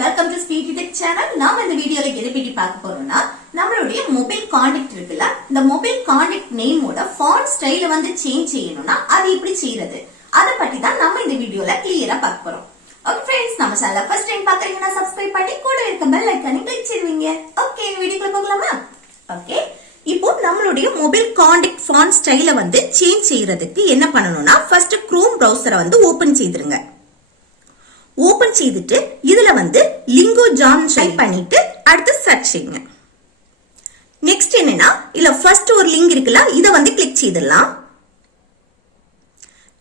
Welcome to speed tech channel. நாம இந்த வீடியோல எதை பத்தி பார்க்க போறோம்னா, நம்மளுடைய மொபைல் கான்டாக்ட் இருக்குல்ல, இந்த மொபைல் கான்டாக்ட் நேமோட ஃபாண்ட் ஸ்டைல வந்து சேஞ்ச் செய்யணும்னா அது எப்படி செய்யறது, அத பத்தி தான் நம்ம இந்த வீடியோல கிளியரா பார்க்க போறோம். ஓகே फ्रेंड्स, நம்ம சேனலை ஃபர்ஸ்ட் டைம் பார்க்கறீங்கன்னா சப்ஸ்கிரைப் பண்ணி கூட இருக்க பெல் ஐகானை கிளிக் செய்வீங்க. ஓகே, வீடியோக்குள்ள போகலாமா? ஓகே, இப்போ நம்மளுடைய மொபைல் கான்டாக்ட் ஃபாண்ட் ஸ்டைல வந்து சேஞ்ச் செய்யறதுக்கு என்ன பண்ணணும்னா, ஃபர்ஸ்ட் குரோம் பிரவுசரை வந்து ஓபன் செய்திருங்க. ஓபன் செய்துட்டு இதுல வந்து லிங்கோ ஜான் டைப் பண்ணிட்டு அடுத்து சர்ச் செய்யுங்க. நெக்ஸ்ட் என்னன்னா, இல்ல ஃபர்ஸ்ட் ஒரு லிங்க் இருக்குல்ல, இத வந்து கிளிக் செய்திடலாம்.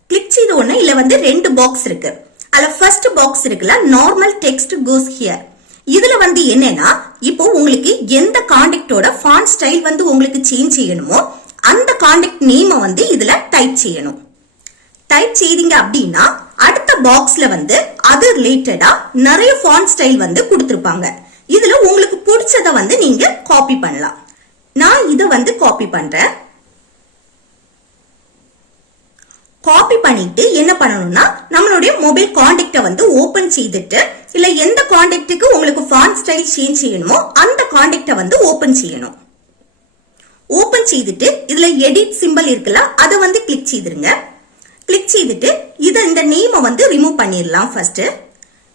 கிளிக் செய்த உடனே இல்ல வந்து ரெண்டு பாக்ஸ் இருக்கு. அதுல ஃபர்ஸ்ட் பாக்ஸ் இருக்குல்ல, நார்மல் டெக்ஸ்ட் கோஸ் ஹியர். இதுல வந்து என்னன்னா, இப்போ உங்களுக்கு எந்த கான்டாக்டோட ஃபாண்ட் ஸ்டைல் வந்து உங்களுக்கு சேஞ்ச் செய்யணுமோ அந்த கான்டாக்ட் நேமை வந்து இதுல டைப் செய்யணும். டைப் செய்தீங்க அப்படின்னா அடுத்த பாக்ஸ்ல வந்து அது ரிலேட்டடா நிறைய ஃபாண்ட் ஸ்டைல் வந்து கொடுத்திருப்பாங்க. இதுல உங்களுக்கு பிடிச்சத வந்து நீங்க காப்பி பண்ணலாம். நான் இத வந்து காப்பி பண்றேன். காப்பி பண்ணிட்டு என்ன பண்ணணும்னா, நம்மளுடைய மொபைல் கான்டாக்ட வந்து ஓபன் செய்துட்டு இல்ல எந்த கான்டாக்டுக்கு உங்களுக்கு ஃபாண்ட் ஸ்டைல் சேஞ்ச் செய்யணுமோ அந்த கான்டாக்ட வந்து ஓபன் செய்யணும். ஓபன் செய்துட்டு இதுல எடிட் சிம்பல் இருக்குல்ல, அதை வந்து கிளிக் செய்திருங்க. கிளிக் செய்துட்டு இந்த நேமை வந்து ரிமூவ் பண்ணிடலாம். ஃபர்ஸ்ட்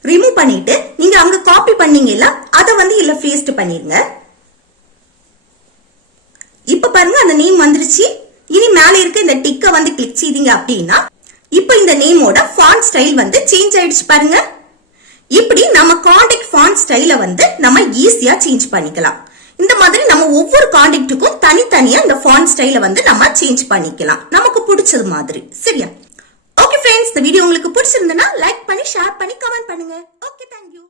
ரிமூவ் பண்ணிட்டு நீங்க அங்க காப்பி பண்ணீங்கல்ல, அதை வந்து இல்ல பேஸ்ட் பண்ணிருங்க. இப்ப பாருங்க, அந்த நேம் வந்துருச்சு. இனி மேல இருக்க இந்த டிக்க வந்து கிளிக் செய்தீங்க அப்படின்னா இப்ப இந்த நேமோட ஃபாண்ட் ஸ்டைல் வந்து சேஞ்ச் ஆயிடுச்சு பாருங்க. இப்படி நம்ம கான்டாக்ட் ஃபாண்ட் ஸ்டைல வந்து நம்ம ஈஸியா சேஞ்ச் பண்ணிக்கலாம். இந்த மாதிரி நம்ம ஒவ்வொரு கான்டாக்டுக்கும் தனித்தனியா இந்த ஃபாண்ட் ஸ்டைல வந்து நம்ம சேஞ்ச் பண்ணிக்கலாம், நமக்கு பிடிச்சது மாதிரி. சரியா? ஓகே फ्रेंड्स, இந்த வீடியோ உங்களுக்கு பிடிச்சிருந்தனா லைக் பண்ணி ஷேர் பண்ணி கமெண்ட் பண்ணுங்க. Okay, thank you.